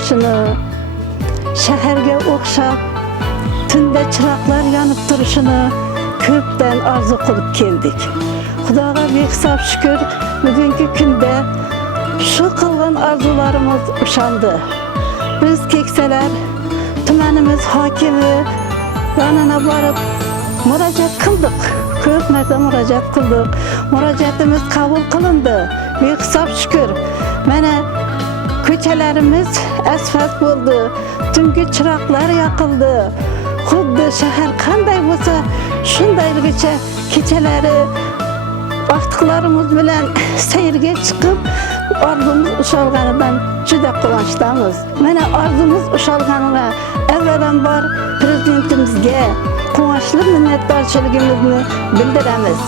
açılışını, şehirge okşap, tünde çıraklar yanıp duruşunu köpten arzu kılıp geldik. Xudaga behisap şükür, bugünkü günde şu kılgın arzularımız uşandı. Biz kekseler, tümenimiz hakimi yanına varıp müracaat kıldık. Köp merde müracaat kıldık. Müracaatımız kabul kılındı. Behisap şükür. Mene köçelerimiz asfalt oldu. Tünkü çıraklar yakıldı. Xuddi şehir kanday bolsa şundaylıgıça keçeleri vaktıklarımız bilen seyirge çıkıp arzumuz uşalganıdan juda kıvançdamız. Mene arzumuz uşalganına evvelen var prezidentimizge kıvançlı minnettarçılığımızı bildiremiz.